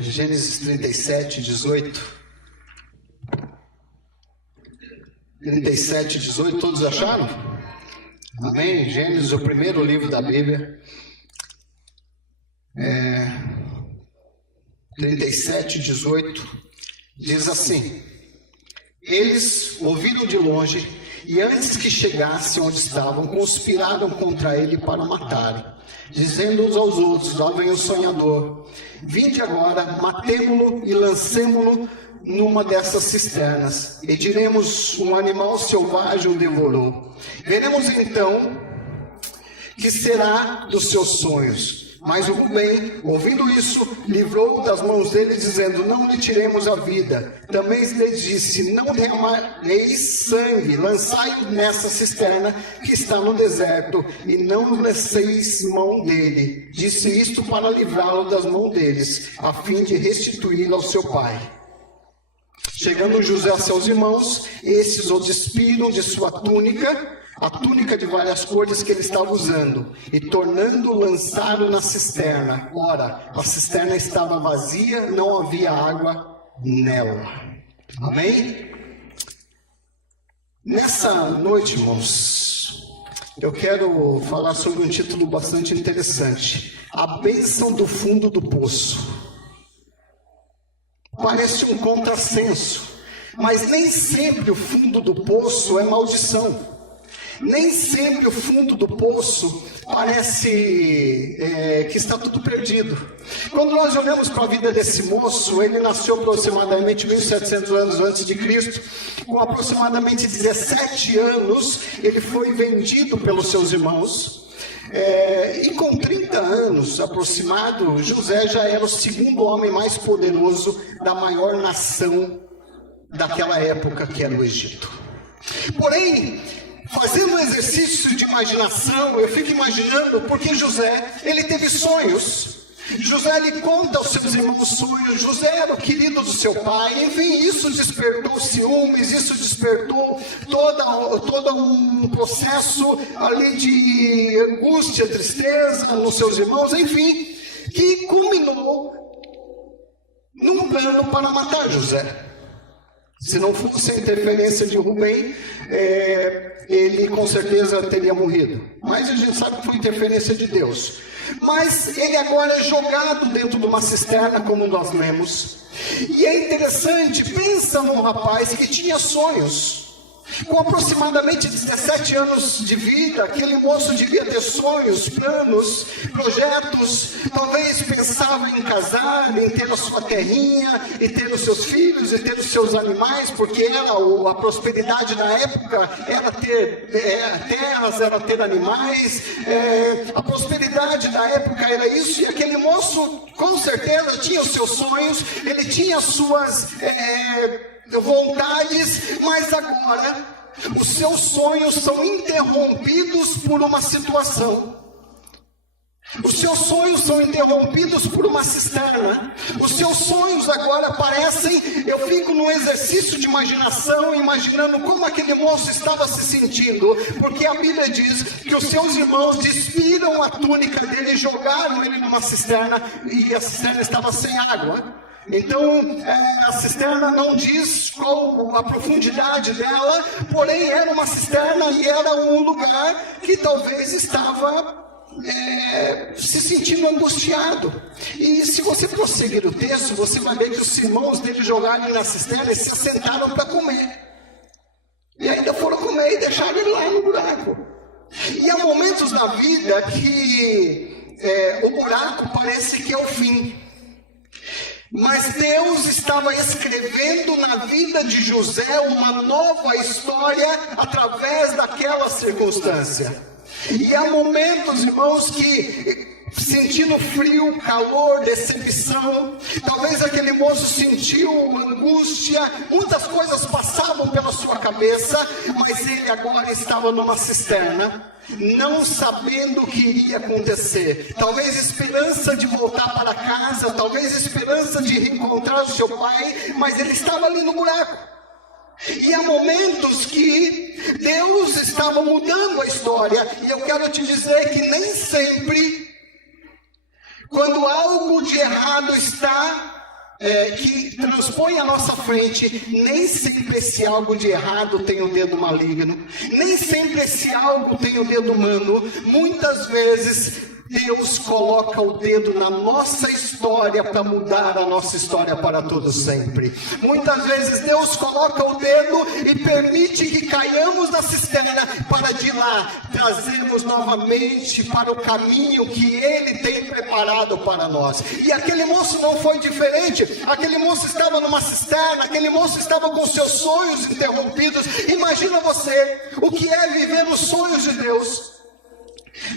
Gênesis 37, 18. 37, 18, todos acharam? Amém? Gênesis, o primeiro livro da Bíblia. 37, 18, diz assim: eles ouviram de longe, e antes que chegasse onde estavam, conspiraram contra ele para matarem, dizendo uns aos outros: lá vem o sonhador, vinde agora, matemo-lo e lancemo-lo numa dessas cisternas, e diremos: um animal selvagem o devorou. Veremos então que será dos seus sonhos. Mas o Rubem, ouvindo isso, livrou-o das mãos dele, dizendo: não lhe tiremos a vida. Também lhe disse: não derramareis sangue, lançai-o nessa cisterna que está no deserto, e não lanceis mão dele. Disse isto para livrá-lo das mãos deles, a fim de restituí-lo ao seu pai. Chegando José a seus irmãos, esses o despiram de sua túnica, a túnica de várias cores que ele estava usando, e tornando lançaram na cisterna. Ora, a cisterna estava vazia, não havia água nela. Amém? Nessa noite, irmãos, eu quero falar sobre um título bastante interessante: a bênção do fundo do poço. Parece um contrassenso, mas nem sempre o fundo do poço é maldição. Nem sempre o fundo do poço parece que está tudo perdido. Quando nós olhamos para a vida desse moço, ele nasceu aproximadamente 1700 anos antes de Cristo. Com aproximadamente 17 anos, ele foi vendido pelos seus irmãos. E com 30 anos aproximado, José já era o segundo homem mais poderoso da maior nação daquela época, que era o Egito. Porém, fazendo um exercício de imaginação, eu fico imaginando porque José, ele teve sonhos. José lhe conta aos seus irmãos sonhos. José era o querido do seu pai. Enfim, isso despertou ciúmes, isso despertou todo um processo ali de angústia, tristeza nos seus irmãos, enfim, que culminou num plano para matar José. Se não fosse a interferência de Rubem, ele com certeza teria morrido. Mas a gente sabe que foi interferência de Deus. Mas ele agora é jogado dentro de uma cisterna, como nós lemos. E é interessante, pensa num rapaz que tinha sonhos. Com aproximadamente 17 anos de vida, aquele moço devia ter sonhos, planos, projetos. Talvez pensava em casar, em ter a sua terrinha, e ter os seus filhos, e ter os seus animais, porque a prosperidade na época era ter terras, era ter animais. A prosperidade da época era isso, e aquele moço com certeza tinha os seus sonhos, ele tinha as suas vontades, mas agora os seus sonhos são interrompidos por uma situação. Os seus sonhos são interrompidos por uma cisterna. Os seus sonhos agora parecem... Eu fico num exercício de imaginação, imaginando como aquele moço estava se sentindo, porque a Bíblia diz que os seus irmãos despiram a túnica dele e jogaram ele numa cisterna, e a cisterna estava sem água. Então, a cisterna não diz qual a profundidade dela, porém era uma cisterna e era um lugar que talvez estava se sentindo angustiado. E se você prosseguir o texto, você vai ver que os irmãos dele jogaram ele na cisterna e se assentaram para comer. E ainda foram comer e deixaram ele lá no buraco. E há momentos na vida que o buraco parece que é o fim. Mas Deus estava escrevendo na vida de José uma nova história através daquela circunstância. E há momentos, irmãos, que sentindo frio, calor, decepção, talvez aquele moço sentiu angústia, muitas coisas passavam pela sua cabeça, mas ele agora estava numa cisterna, não sabendo o que iria acontecer. Talvez esperança de voltar para casa, talvez esperança de reencontrar o seu pai, mas ele estava ali no buraco. E há momentos que Deus estava mudando a história, e eu quero te dizer que nem sempre, Quando algo de errado está que transpõe à nossa frente, nem sempre esse algo de errado tem o dedo maligno, nem sempre esse algo tem o dedo humano. Muitas vezes Deus coloca o dedo na nossa história para mudar a nossa história para todo sempre. Muitas vezes Deus coloca o dedo e permite que caiamos na cisterna para de lá trazermos novamente para o caminho que Ele tem preparado para nós. E aquele moço não foi diferente. Aquele moço estava numa cisterna, aquele moço estava com seus sonhos interrompidos. Imagina você o que é viver os sonhos de Deus.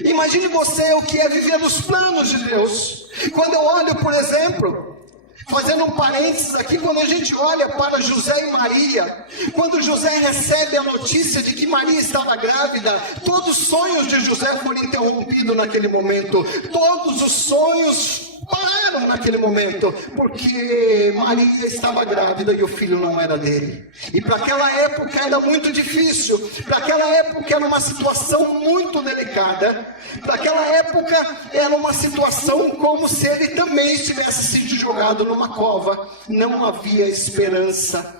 Imagine você o que é viver os planos de Deus. Quando eu olho, por exemplo, fazendo um parênteses aqui, quando a gente olha para José e Maria, quando José recebe a notícia de que Maria estava grávida, todos os sonhos de José foram interrompidos naquele momento. Todos os sonhos pararam naquele momento, porque Maria estava grávida e o filho não era dele. E para aquela época era muito difícil, para aquela época era uma situação muito delicada, para aquela época era uma situação como se ele também estivesse sido jogado numa cova. Não havia esperança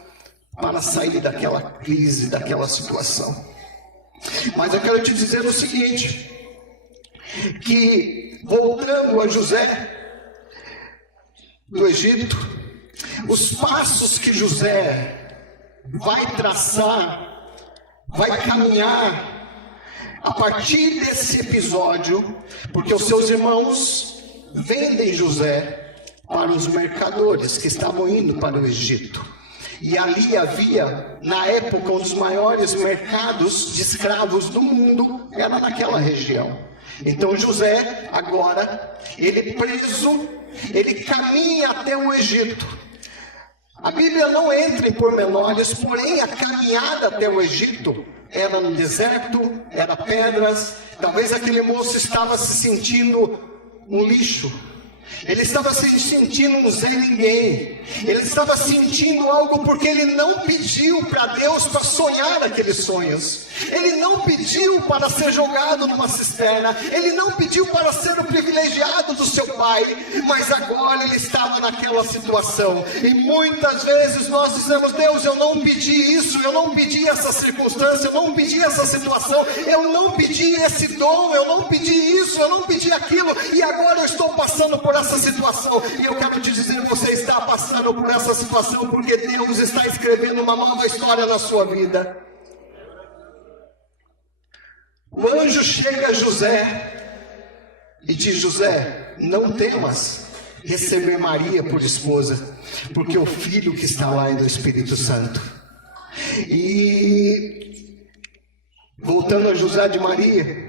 para sair daquela crise, daquela situação. Mas eu quero te dizer o seguinte, que voltando a José do Egito, os passos que José vai traçar, vai caminhar a partir desse episódio, porque os seus irmãos vendem José para os mercadores que estavam indo para o Egito. E ali havia, na época, um dos maiores mercados de escravos do mundo, era naquela região. Então José, agora, ele preso, ele caminha até o Egito. A Bíblia não entra em pormenores, porém a caminhada até o Egito era no deserto, era pedras. Talvez aquele moço estava se sentindo um lixo. Ele estava se sentindo um Zé Ninguém. Ele estava sentindo algo porque ele não pediu para Deus para sonhar aqueles sonhos. Ele não pediu para ser jogado numa cisterna. Ele não pediu para ser o privilegiado do seu pai. Mas agora ele estava naquela situação. E muitas vezes nós dizemos: Deus, eu não pedi isso, eu não pedi essa circunstância, eu não pedi essa situação, eu não pedi esse dom, eu não pedi isso, eu não pedi aquilo, e agora eu estou passando por essa situação. E eu quero te dizer, você está passando por essa situação porque Deus está escrevendo uma nova história na sua vida. O anjo chega a José e diz: José, não temas receber Maria por esposa, porque o filho que está lá é do Espírito Santo. E voltando a José de Maria,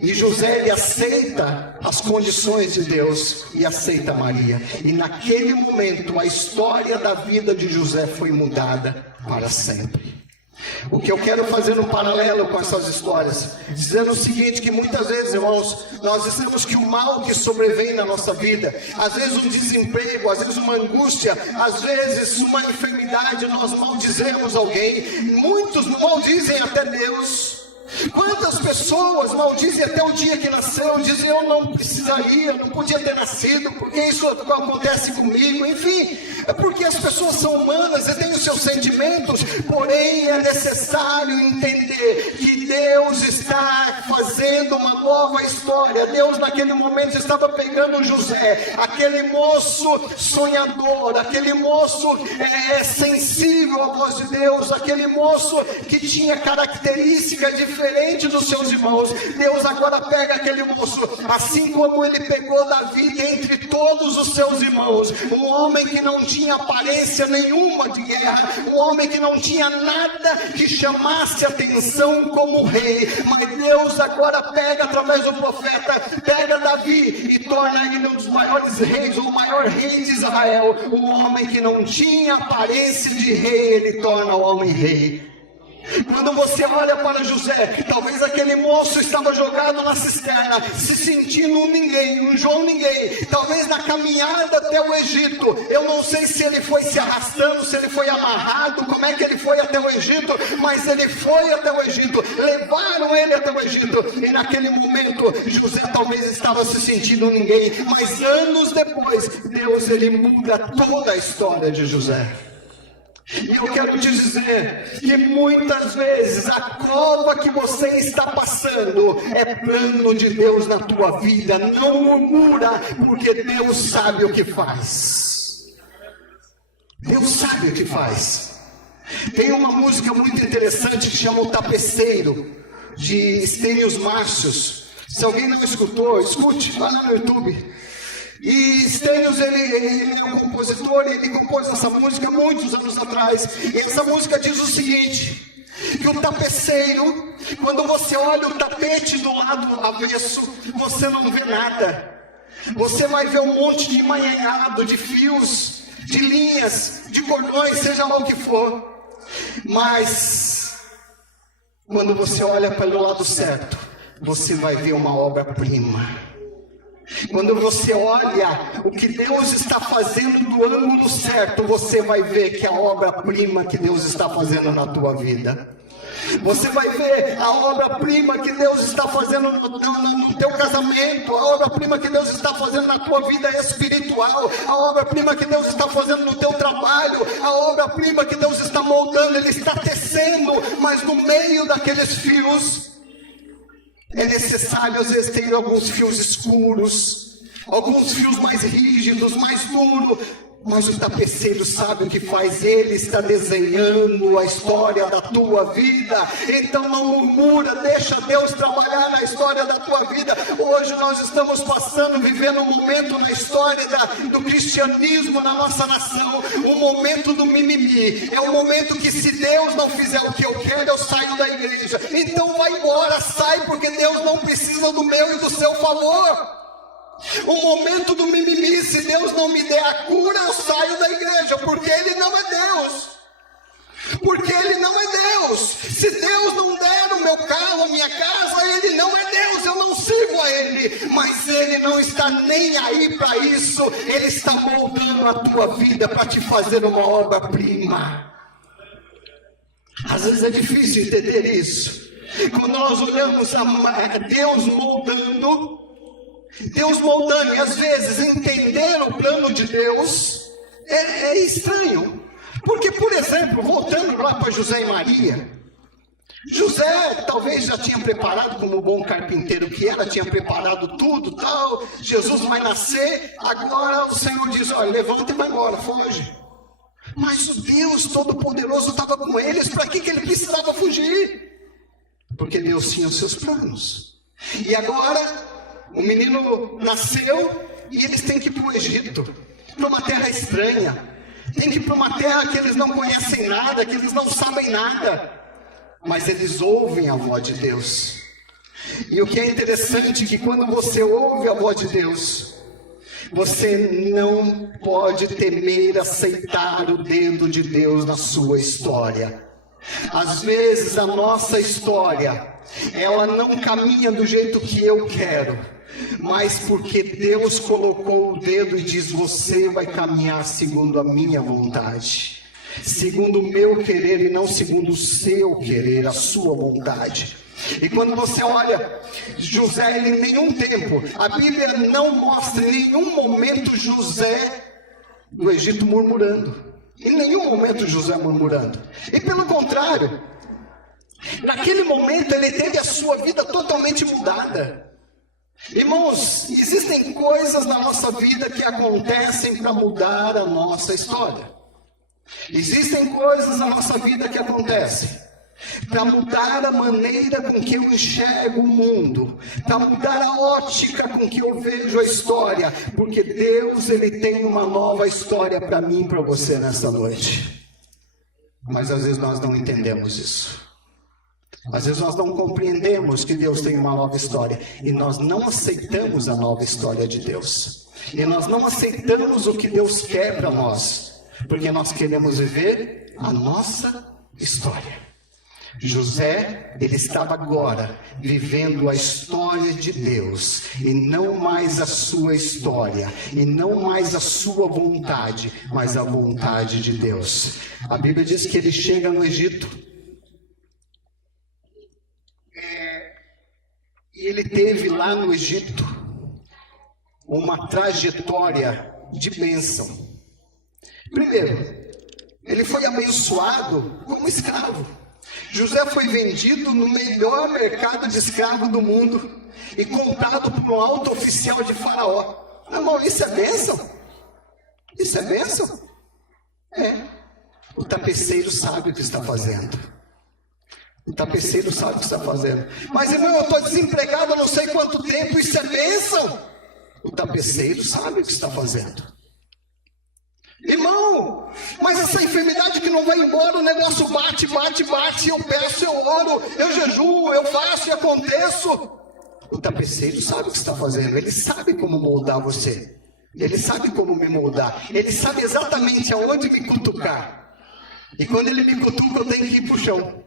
e José, ele aceita as condições de Deus e aceita Maria. E naquele momento a história da vida de José foi mudada para sempre. O que eu quero fazer no paralelo com essas histórias, dizendo o seguinte, que muitas vezes, irmãos, nós dizemos que o mal que sobrevém na nossa vida, às vezes um desemprego, às vezes uma angústia, às vezes uma enfermidade, nós maldizemos alguém. Muitos maldizem até Deus. Quantas pessoas maldizem até o dia que nasceu, dizem: eu não precisaria, não podia ter nascido, porque isso acontece comigo. Enfim, é porque as pessoas são humanas e têm os seus sentimentos. Porém é necessário entender que Deus está fazendo uma nova história. Deus naquele momento estava pegando José, aquele moço sonhador, aquele moço sensível à voz de Deus, aquele moço que tinha características diferente dos seus irmãos. Deus agora pega aquele moço, assim como ele pegou Davi dentre todos os seus irmãos, um homem que não tinha aparência nenhuma de guerra, um homem que não tinha nada que chamasse atenção como rei, mas Deus agora pega através do profeta, pega Davi e torna ele um dos maiores reis, o maior rei de Israel. Um homem que não tinha aparência de rei, ele torna o homem rei. Quando você olha para José, talvez aquele moço estava jogado na cisterna, se sentindo um ninguém, um João ninguém. Talvez na caminhada até o Egito, eu não sei se ele foi se arrastando, se ele foi amarrado, como é que ele foi até o Egito, mas ele foi até o Egito, levaram ele até o Egito. E naquele momento, José talvez estava se sentindo um ninguém, mas anos depois, Deus ele muda toda a história de José. E eu quero te dizer que muitas vezes a cova que você está passando é plano de Deus na tua vida. Não murmura, porque Deus sabe o que faz. Deus sabe o que faz. Tem uma música muito interessante que chama O Tapeceiro, de Estênios Márcios. Se alguém não escutou, escute, vá lá no YouTube. E Estênios, ele é um compositor, ele compôs essa música muitos anos atrás. E essa música diz o seguinte, que o tapeceiro, quando você olha o tapete do lado avesso, você não vê nada. Você vai ver um monte de emaranhado, de fios, de linhas, de cordões, seja lá o que for. Mas, quando você olha pelo lado certo, você vai ver uma obra-prima. Quando você olha o que Deus está fazendo do ângulo certo, você vai ver que a obra-prima que Deus está fazendo na tua vida. Você vai ver a obra-prima que Deus está fazendo no teu casamento, a obra-prima que Deus está fazendo na tua vida espiritual, a obra-prima que Deus está fazendo no teu trabalho, a obra-prima que Deus está moldando, Ele está tecendo, mas no meio daqueles fios, é necessário às vezes ter alguns fios escuros, alguns fios mais rígidos, mais duros, mas o tapeceiro sabe o que faz, ele está desenhando a história da tua vida. Então não murmura, deixa Deus trabalhar na história da tua vida. Hoje nós estamos vivendo um momento na história do cristianismo na nossa nação, o momento do mimimi. É o momento que se Deus não fizer o que eu quero, eu saio da igreja. Então vai embora, sai, porque Deus não precisa do meu e do seu favor. O momento do mimimi, se Deus não me der a cura, eu saio da igreja, porque Ele não é Deus. Porque Ele não é Deus. Se Deus não der o meu carro, a minha casa, Ele não é Deus, eu não sirvo a Ele. Mas Ele não está nem aí para isso. Ele está moldando a tua vida para te fazer uma obra-prima. Às vezes é difícil entender isso. Quando nós olhamos a Deus moldando, e às vezes entender o plano de Deus é estranho. Porque, por exemplo, voltando lá para José e Maria, José talvez já tinha preparado, como bom carpinteiro que era, tinha preparado tudo, tal. Jesus vai nascer, agora o Senhor diz, olha, levanta e vai embora, foge. Mas o Deus Todo-Poderoso estava com eles, para que ele precisava fugir? Porque Deus tinha os seus planos. E agora o menino nasceu e eles têm que ir para o Egito, para uma terra estranha. Tem que ir para uma terra que eles não conhecem nada, que eles não sabem nada. Mas eles ouvem a voz de Deus. E o que é interessante é que quando você ouve a voz de Deus, você não pode temer aceitar o dedo de Deus na sua história. Às vezes a nossa história, ela não caminha do jeito que eu quero, mas porque Deus colocou o dedo e diz, você vai caminhar segundo a minha vontade, segundo o meu querer e não segundo o seu querer, a sua vontade. E quando você olha José, ele em nenhum tempo, a Bíblia não mostra em nenhum momento José do Egito murmurando. Em nenhum momento José murmurando. E pelo contrário, naquele momento ele teve a sua vida totalmente mudada. Irmãos, existem coisas na nossa vida que acontecem para mudar a nossa história. Existem coisas na nossa vida que acontecem para mudar a maneira com que eu enxergo o mundo, para mudar a ótica com que eu vejo a história, porque Deus, Ele tem uma nova história para mim e para você nessa noite. Mas às vezes nós não entendemos isso. Às vezes nós não compreendemos que Deus tem uma nova história, e nós não aceitamos a nova história de Deus. E nós não aceitamos o que Deus quer para nós, porque nós queremos viver a nossa história. José, ele estava agora vivendo a história de Deus, e não mais a sua história, e não mais a sua vontade, mas a vontade de Deus. A Bíblia diz que ele chega no Egito, e ele teve lá no Egito uma trajetória de bênção. Primeiro, ele foi abençoado como escravo. José foi vendido no melhor mercado de escravo do mundo e comprado por um alto oficial de Faraó. Meu irmão, isso é bênção? Isso é bênção? É. O tapeceiro sabe o que está fazendo. O tapeceiro sabe o que está fazendo. Mas, irmão, eu estou desempregado há não sei quanto tempo, isso é bênção? O tapeceiro sabe o que está fazendo. Irmão, mas essa enfermidade que não vai embora, o negócio bate, eu peço, eu oro, eu jejuo, eu faço e aconteço. O tapeceiro sabe o que está fazendo, ele sabe como moldar você, ele sabe como me moldar, ele sabe exatamente aonde me cutucar. E quando ele me cutuca, eu tenho que ir para o chão,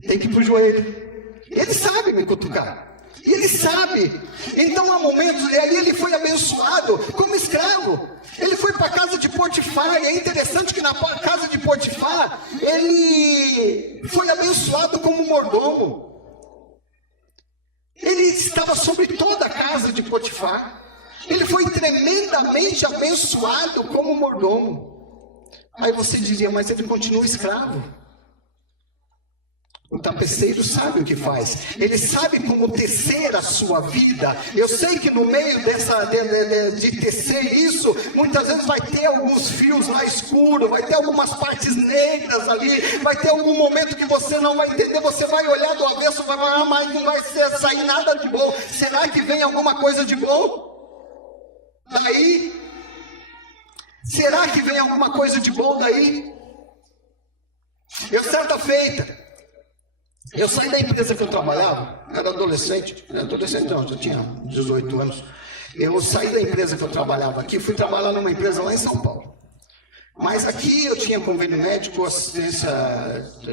tenho que ir para o joelho. Ele sabe me cutucar. E ele sabe. Então há momentos, e aí ele foi abençoado como escravo. Ele foi para a casa de Potifar, e é interessante que na casa de Potifar, ele foi abençoado como mordomo. Ele estava sobre toda a casa de Potifar. Ele foi tremendamente abençoado como mordomo. Aí você diria, mas ele continua escravo. O tapeceiro sabe o que faz, ele sabe como tecer a sua vida. Eu sei que no meio de tecer isso, muitas vezes vai ter alguns fios lá escuros, vai ter algumas partes negras ali, vai ter algum momento que você não vai entender, você vai olhar do avesso, vai falar, mas não vai sair nada de bom. Será que vem alguma coisa de bom daí? Será que vem alguma coisa de bom daí? Eu certa feita, eu saí da empresa que eu trabalhava, era adolescente não, já tinha 18 anos. Eu saí da empresa que eu trabalhava aqui, fui trabalhar numa empresa lá em São Paulo. Mas aqui eu tinha convênio médico, assistência,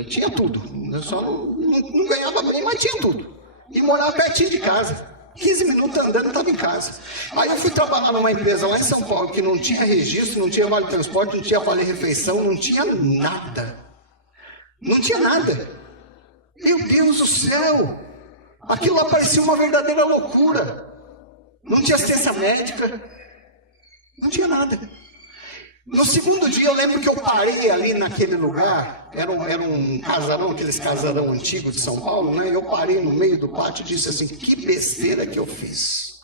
tinha tudo. Eu só não ganhava bem, mas tinha tudo. E morava pertinho de casa. 15 minutos andando, eu estava em casa. Aí eu fui trabalhar numa empresa lá em São Paulo, que não tinha registro, não tinha vale transporte, não tinha vale refeição, não tinha nada. Não tinha nada. Meu Deus do céu, aquilo lá parecia uma verdadeira loucura. Não tinha assistência médica, não tinha nada. No segundo dia eu lembro que eu parei ali naquele lugar, era um casarão, aqueles casarão antigos de São Paulo, né? Eu parei no meio do pátio e disse assim, que besteira que eu fiz.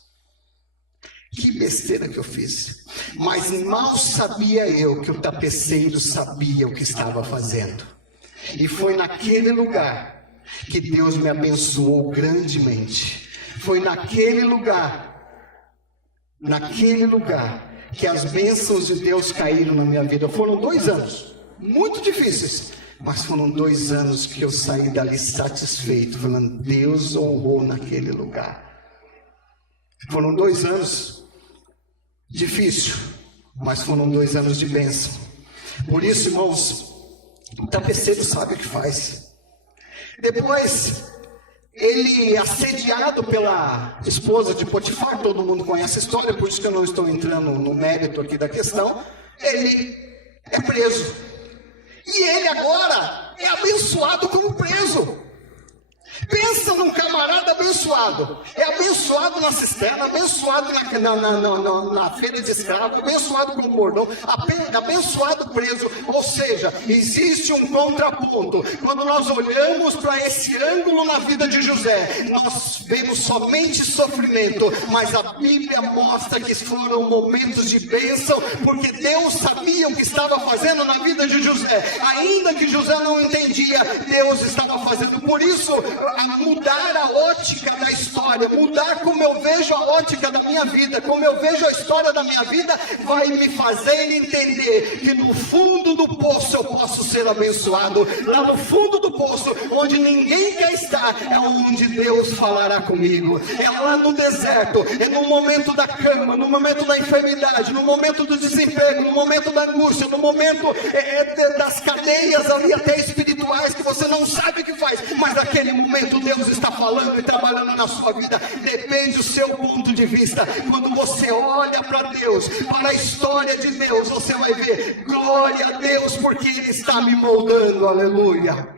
Que besteira que eu fiz. Mas mal sabia eu que o tapeceiro sabia o que estava fazendo. E foi naquele lugar que Deus me abençoou grandemente. Foi naquele lugar que as bênçãos de Deus caíram na minha vida. Foram 2 anos, muito difíceis, mas foram 2 anos que eu saí dali satisfeito, falando, Deus honrou naquele lugar. Foram 2 anos difíceis, mas foram 2 anos de bênção. Por isso, irmãos, o tapeceiro sabe o que faz. Depois, ele, assediado pela esposa de Potifar, todo mundo conhece a história, por isso que eu não estou entrando no mérito aqui da questão, ele é preso. E ele agora é abençoado como preso. Pensa num camarada abençoado. É abençoado na cisterna, abençoado na feira de escravo, abençoado como mordomo, abençoado preso. Ou seja, existe um contraponto. Quando nós olhamos para esse ângulo na vida de José, nós vemos somente sofrimento, mas a Bíblia mostra que foram momentos de bênção, porque Deus sabia o que estava fazendo na vida de José. Ainda que José não entendia, Deus estava fazendo. Por isso, a mudar a ótica da história, mudar como eu vejo a ótica da minha vida, como eu vejo a história da minha vida, vai me fazer entender que no fundo do poço eu posso ser abençoado. Lá no fundo do poço, onde ninguém quer estar, é onde Deus falará comigo. É lá no deserto, é no momento da cama, no momento da enfermidade, no momento do desemprego, no momento da angústia, no momento das cadeias ali até espirituais. espirituais que você não sabe o que faz, mas naquele momento Deus está falando e trabalhando na sua vida. Depende do seu ponto de vista. Quando você olha para Deus, para a história de Deus, você vai ver, glória a Deus, porque Ele está me moldando, aleluia.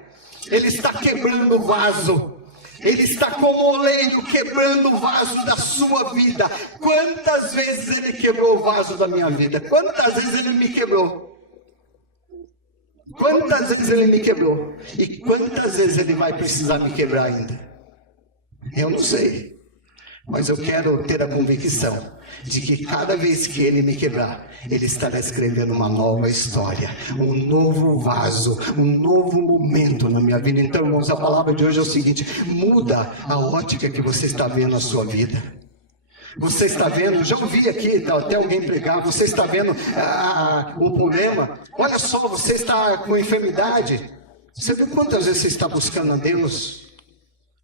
Ele está quebrando o vaso. Ele está como oleiro quebrando o vaso da sua vida. Quantas vezes Ele quebrou o vaso da minha vida? Quantas vezes Ele me quebrou? Quantas vezes Ele me quebrou? E quantas vezes Ele vai precisar me quebrar ainda? Eu não sei. Mas eu quero ter a convicção de que cada vez que Ele me quebrar, Ele estará escrevendo uma nova história, um novo vaso, um novo momento na minha vida. Então, irmãos, a palavra de hoje é o seguinte: muda a ótica que você está vendo na sua vida. Você está vendo, já ouvi aqui até alguém pregar, você está vendo o problema. Olha só, você está com enfermidade. Você viu quantas vezes você está buscando a Deus?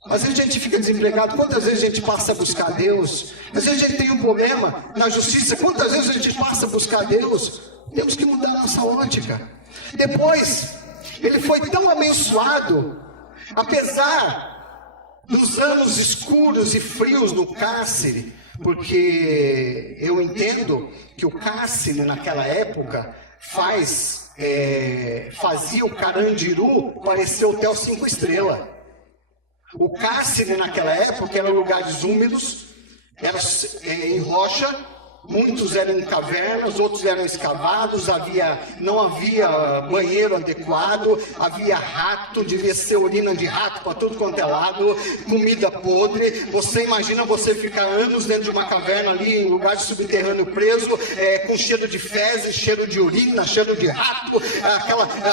Às vezes a gente fica desempregado, quantas vezes a gente passa a buscar a Deus? Às vezes a gente tem um problema na justiça, quantas vezes a gente passa a buscar a Deus? Temos que mudar a nossa ótica. Depois, ele foi tão abençoado, apesar dos anos escuros e frios no cárcere, porque eu entendo que o cárcere naquela época fazia o Carandiru parecer hotel 5 estrelas. O cárcere naquela época era lugares úmidos, era em rocha, muitos eram em cavernas, outros eram escavados, não havia banheiro adequado, havia rato, devia ser urina de rato para tudo quanto é lado, comida podre. Você imagina você ficar anos dentro de uma caverna ali, em lugar de subterrâneo preso, com cheiro de fezes, cheiro de urina, cheiro de rato,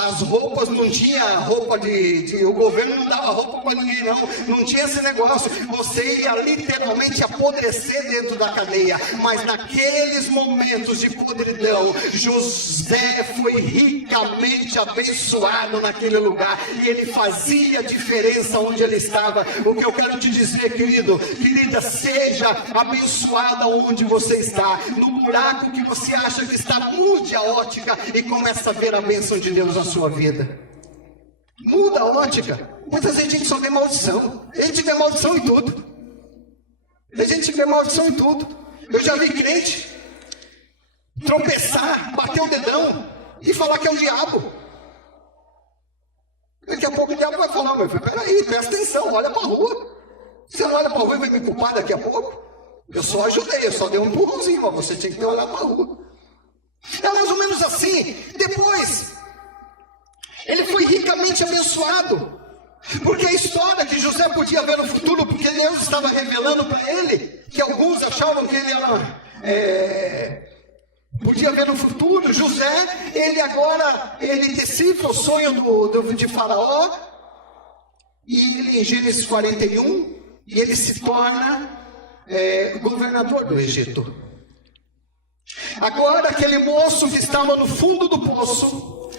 as roupas, não tinha roupa o governo não dava roupa para ninguém, não tinha esse negócio. Você ia literalmente apodrecer dentro da cadeia, mas naqueles momentos de podridão, José foi ricamente abençoado naquele lugar, e ele fazia diferença onde ele estava. O que eu quero te dizer, querida, seja abençoada onde você está. No buraco que você acha que está, mude a ótica e comece a ver a bênção de Deus na sua vida. Muda a ótica. Muitas vezes a gente só vê maldição. A gente vê maldição em tudo. A gente vê maldição em tudo. Eu já vi crente tropeçar, bater o dedão e falar que é o diabo. Daqui a pouco o diabo vai falar: meu filho, peraí, presta atenção, olha para a rua. Você não olha para a rua e vai me culpar daqui a pouco? Eu só ajudei, eu só dei um empurrãozinho, mas você tinha que ter olhado para a rua. É mais ou menos assim. Depois, ele foi ricamente abençoado, porque a história de José podia ver no futuro, porque Deus estava revelando para ele, que alguns achavam que ele podia ver no futuro. José, ele decifra o sonho de Faraó, e ele, em Gênesis 41, e ele se torna governador do Egito. Agora, aquele moço que estava no fundo do poço,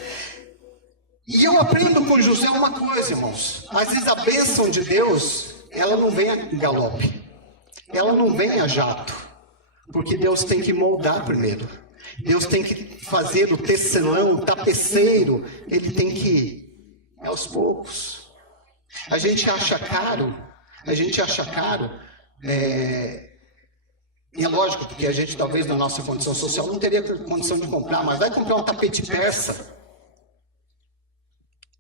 e eu aprendo com José uma coisa, irmãos: às vezes a bênção de Deus, ela não vem a galope, ela não vem a jato, porque Deus tem que moldar primeiro. Deus tem que fazer o tecelão, o tapeceiro, ele tem que ir aos poucos. A gente acha caro, e é lógico, porque a gente talvez na nossa condição social não teria condição de comprar, mas vai comprar um tapete persa.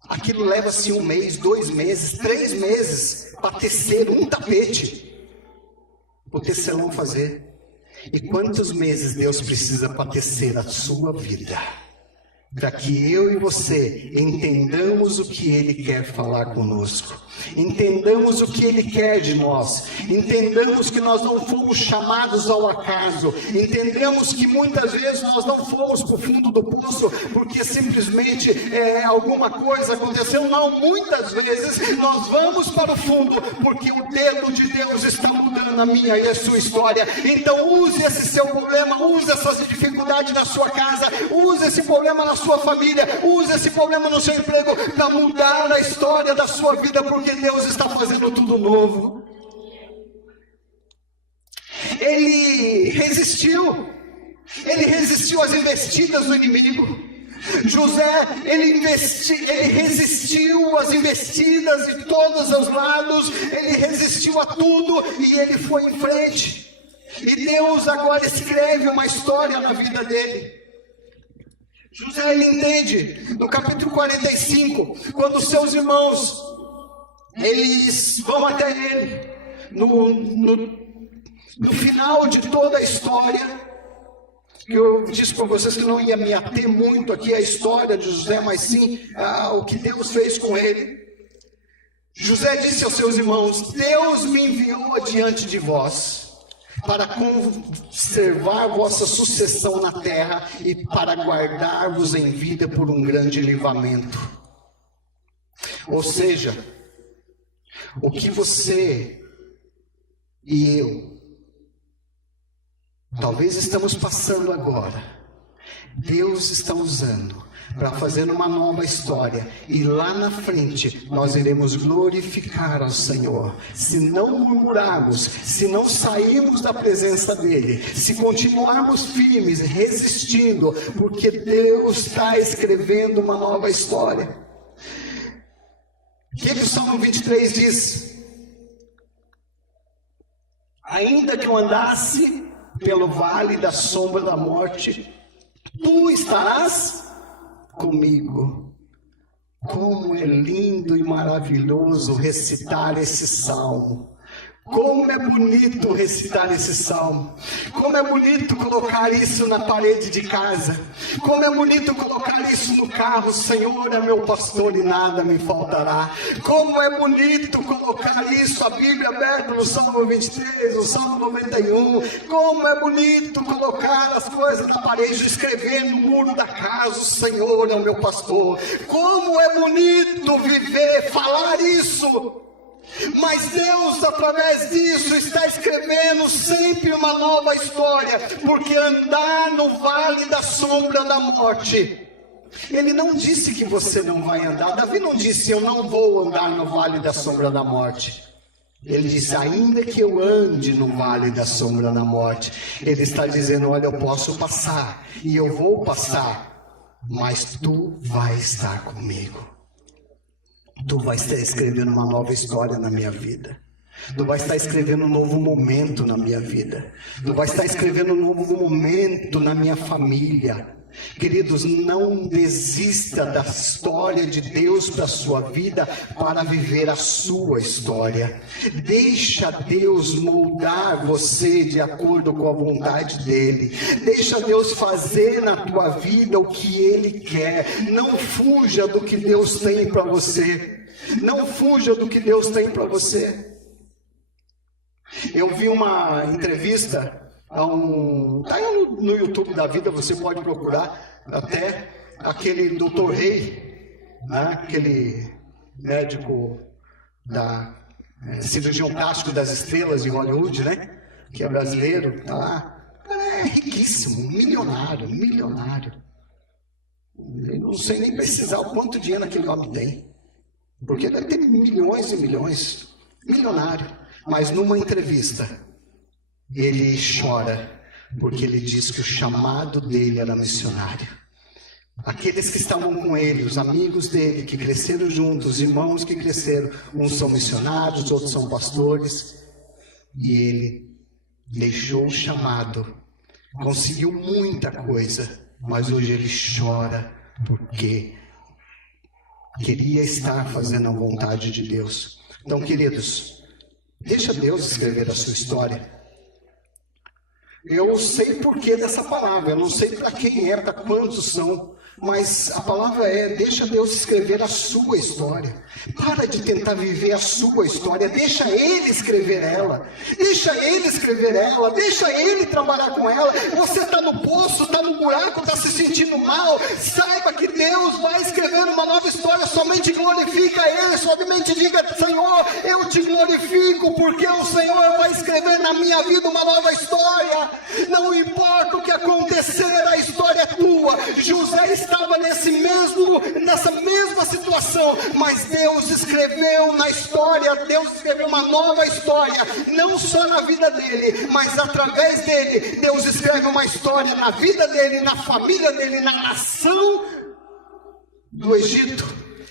Aquilo leva-se 1 mês, 2 meses, 3 meses para tecer um tapete, o tecelão fazer. E quantos meses Deus precisa para tecer a sua vida, para que eu e você entendamos o que Ele quer falar conosco, entendamos o que Ele quer de nós, entendamos que nós não fomos chamados ao acaso, entendemos que muitas vezes nós não fomos para o fundo do poço porque simplesmente alguma coisa aconteceu. Não, muitas vezes nós vamos para o fundo porque o dedo de Deus está mudando a minha e a sua história. Então use esse seu problema, use essas dificuldades na sua casa, use esse problema na sua família, use esse problema no seu emprego para mudar a história da sua vida, porque Deus está fazendo tudo novo. Ele resistiu às investidas do inimigo. José, ele resistiu às investidas de todos os lados, ele resistiu a tudo e ele foi em frente. E Deus agora escreve uma história na vida dele. José, ele entende, no capítulo 45, quando seus irmãos, eles vão até ele, no final de toda a história, que eu disse para vocês que não ia me ater muito aqui a história de José, mas sim o que Deus fez com ele. José disse aos seus irmãos: Deus me enviou adiante de vós para conservar vossa sucessão na terra e para guardar-vos em vida por um grande livramento. Ou seja, o que você e eu talvez estamos passando agora, Deus está usando para fazer uma nova história, e lá na frente nós iremos glorificar ao Senhor. Se não murmurarmos, se não sairmos da presença dele, se continuarmos firmes, resistindo, porque Deus está escrevendo uma nova história. O que o Salmo 23 diz? Ainda que eu andasse pelo vale da sombra da morte, tu estarás comigo. Como é lindo e maravilhoso recitar esse salmo. Como é bonito recitar esse salmo. Como é bonito colocar isso na parede de casa. Como é bonito colocar isso no carro. Senhor é meu pastor e nada me faltará. Como é bonito colocar isso, a Bíblia aberta no Salmo 23, no Salmo 91. Como é bonito colocar as coisas na parede, escrever no muro da casa: o Senhor é o meu pastor. Como é bonito viver, falar isso. Mas Deus, através disso, está escrevendo sempre uma nova história, porque andar no vale da sombra da morte, ele não disse que você não vai andar. Davi não disse: eu não vou andar no vale da sombra da morte. Ele disse: ainda que eu ande no vale da sombra da morte. Ele está dizendo: olha, eu posso passar, e eu vou passar, mas tu vai estar comigo. Tu vai estar escrevendo uma nova história na minha vida. Tu vai estar escrevendo um novo momento na minha vida. Tu vai estar escrevendo um novo momento na minha família. Queridos, não desista da história de Deus para a sua vida para viver a sua história. Deixa Deus moldar você de acordo com a vontade dEle. Deixa Deus fazer na tua vida o que Ele quer. Não fuja do que Deus tem para você. Não fuja do que Deus tem para você. Eu vi uma entrevista tá aí no YouTube da vida, você pode procurar, até aquele Dr. Rei, né? Aquele médico da cirurgião plástico das estrelas de Hollywood, né? Que é brasileiro, tá lá. É riquíssimo, milionário. Eu não sei nem precisar o quanto dinheiro aquele homem tem, porque deve ter milhões e milhões, milionário. Mas numa entrevista, ele chora, porque ele diz que o chamado dele era missionário. Aqueles que estavam com ele, os amigos dele, que cresceram juntos, os irmãos que cresceram, uns são missionários, outros são pastores, e ele deixou o chamado, conseguiu muita coisa, mas hoje ele chora, porque queria estar fazendo a vontade de Deus. Então, queridos, deixa Deus escrever a sua história. Eu sei por que dessa palavra, eu não sei para quem é, para quantos são, mas a palavra é: deixa Deus escrever a sua história. Para de tentar viver a sua história, deixa Ele escrever ela. Deixa Ele escrever ela, deixa Ele trabalhar com ela. Você está no poço, está no buraco, está se sentindo mal, saiba que Deus vai escrever uma nova história. Somente glorifica Ele, somente diga: Senhor, eu te glorifico, porque o Senhor vai escrever na minha vida uma nova história. Não importa o que acontecer, a história é tua. José estava nessa mesma situação, mas Deus escreveu na história, Deus escreveu uma nova história, não só na vida dele, mas através dele. Deus escreve uma história na vida dele, na família dele, na nação do Egito.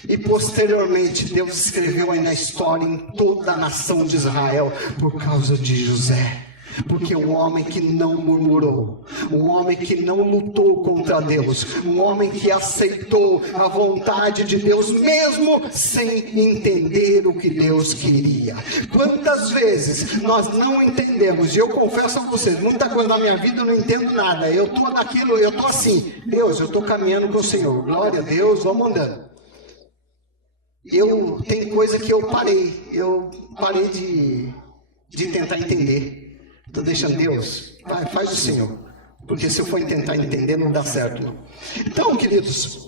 E posteriormente Deus escreveu aí na história em toda a nação de Israel por causa de José. Porque um homem que não murmurou, um homem que não lutou contra Deus, um homem que aceitou a vontade de Deus mesmo sem entender o que Deus queria. Quantas vezes nós não entendemos, e eu confesso a vocês, muita coisa na minha vida eu não entendo nada, eu estou naquilo, eu estou assim, Deus, eu estou caminhando com o Senhor, glória a Deus, vamos andando. Tem coisa que eu parei de tentar entender. Estou deixando Deus, faz o Senhor, porque se eu for tentar entender não dá certo. Então, queridos,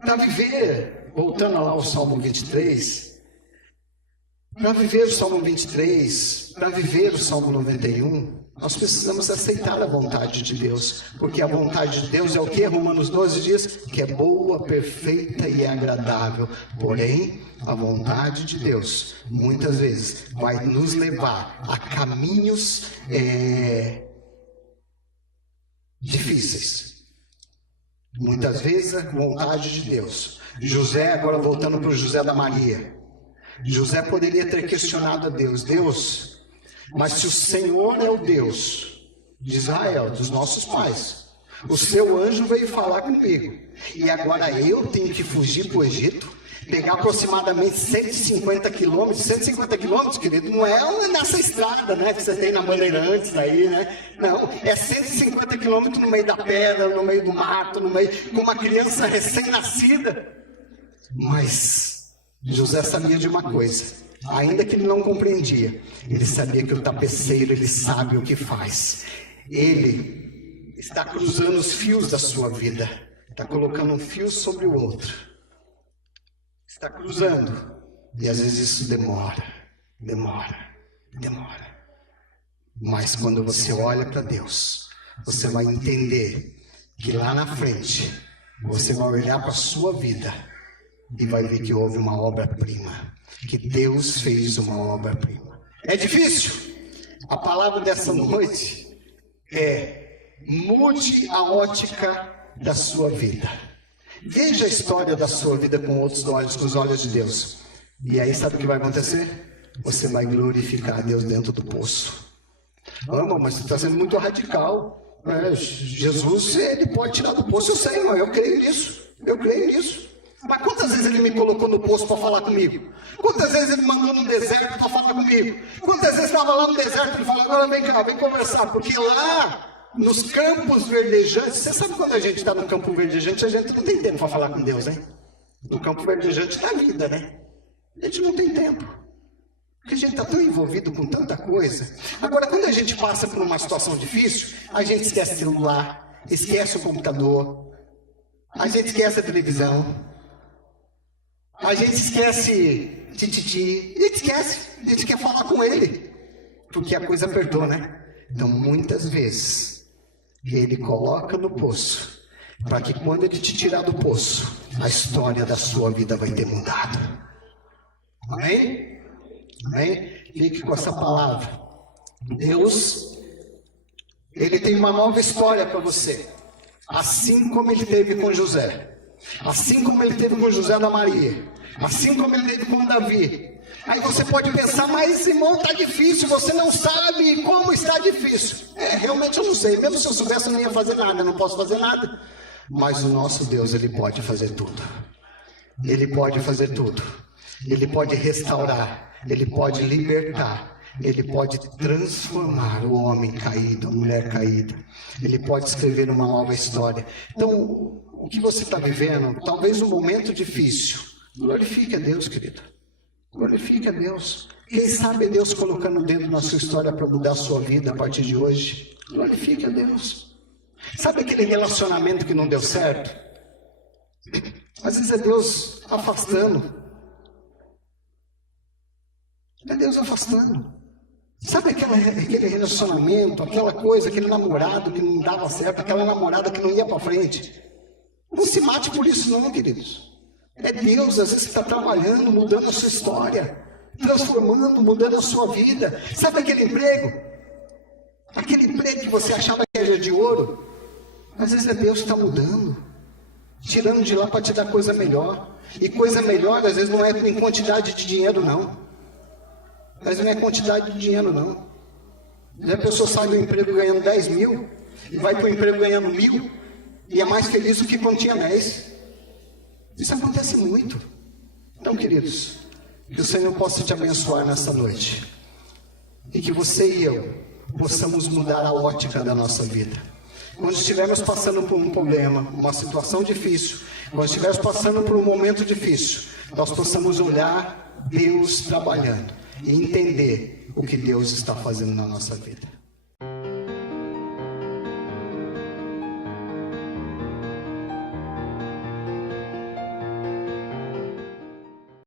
para viver, voltando lá ao Salmo 23, para viver o Salmo 23, para viver o Salmo 91, nós precisamos aceitar a vontade de Deus, porque a vontade de Deus é o que? Romanos 12 diz que é boa, perfeita e agradável. Porém, a vontade de Deus, muitas vezes, vai nos levar a caminhos difíceis. Muitas vezes, a vontade de Deus. José, agora voltando para o José da Maria. José poderia ter questionado a Deus, Deus, mas se o Senhor é o Deus de Israel, dos nossos pais, o seu anjo veio falar comigo, e agora eu tenho que fugir para o Egito, pegar aproximadamente 150 quilômetros, 150 quilômetros, querido, não é nessa estrada, né, que você tem na Bandeirantes aí, né, não, é 150 quilômetros no meio da pedra, no meio do mato, com uma criança recém-nascida. Mas José sabia de uma coisa, ainda que ele não compreendia, ele sabia que o tapeceiro, ele sabe o que faz. Ele está cruzando os fios da sua vida, está colocando um fio sobre o outro, está cruzando, e às vezes isso demora. Mas quando você olha para Deus, você vai entender que lá na frente, você vai olhar para a sua vida e vai ver que houve uma obra-prima, que Deus fez uma obra-prima. É difícil? A palavra dessa noite é: mude a ótica da sua vida. Veja a história da sua vida com outros olhos, com os olhos de Deus. E aí sabe o que vai acontecer? Você vai glorificar a Deus dentro do poço. Irmão, mas você está sendo muito radical. Jesus, ele pode tirar do poço, eu sei, irmão, eu creio nisso. Mas quantas vezes ele me colocou no poço para falar comigo? Quantas vezes ele me mandou no deserto para falar comigo? Quantas vezes estava lá no deserto e falou, agora vem cá, vem conversar, porque lá nos campos verdejantes, você sabe quando a gente está no campo verdejante, a gente não tem tempo para falar com Deus, né? No campo verdejante da vida, né? A gente não tem tempo, porque a gente está tão envolvido com tanta coisa. Agora, quando a gente passa por uma situação difícil, a gente esquece o celular, esquece o computador, a gente esquece a televisão, a gente esquece a gente quer falar com ele, porque a coisa apertou, né? Então, muitas vezes, ele coloca no poço, para que quando ele te tirar do poço, a história da sua vida vai ter mudado. Amém? Amém? Fique com essa palavra. Deus, ele tem uma nova história para você, assim como ele teve com José. Assim como ele teve com José da Maria, assim como ele teve com Davi. Aí você pode pensar, mas irmão, está difícil, você não sabe como está difícil. Realmente eu não sei, mesmo se eu soubesse eu não ia fazer nada, eu não posso fazer nada. Mas o nosso Deus, ele pode fazer tudo. Ele pode fazer tudo. Ele pode restaurar, ele pode libertar, ele pode transformar o homem caído, a mulher caída. Ele pode escrever uma nova história. Então, o que você está vivendo, talvez um momento difícil, glorifique a Deus, querido. Glorifique a Deus. Quem sabe Deus colocando o dedo na sua história para mudar a sua vida a partir de hoje. Glorifique a Deus. Sabe aquele relacionamento que não deu certo? Às vezes é Deus afastando. É Deus afastando. Sabe aquele relacionamento, aquela coisa, aquele namorado que não dava certo, aquela namorada que não ia para frente? Não se mate por isso não, queridos. É Deus, às vezes, está trabalhando, mudando a sua história, transformando, mudando a sua vida. Sabe aquele emprego? Aquele emprego que você achava que era de ouro? Às vezes é Deus que está mudando, tirando de lá para te dar coisa melhor. E coisa melhor, às vezes, não é em quantidade de dinheiro, não. Às vezes não é quantidade de dinheiro, não. Às vezes a pessoa sai do emprego ganhando 10 mil, e vai para o emprego ganhando 1.000, e é mais feliz do que quando tinha 10. Isso acontece muito. Então, queridos, que o Senhor possa te abençoar nessa noite. E que você e eu possamos mudar a ótica da nossa vida. Quando estivermos passando por um problema, uma situação difícil, quando estivermos passando por um momento difícil, nós possamos olhar Deus trabalhando e entender o que Deus está fazendo na nossa vida.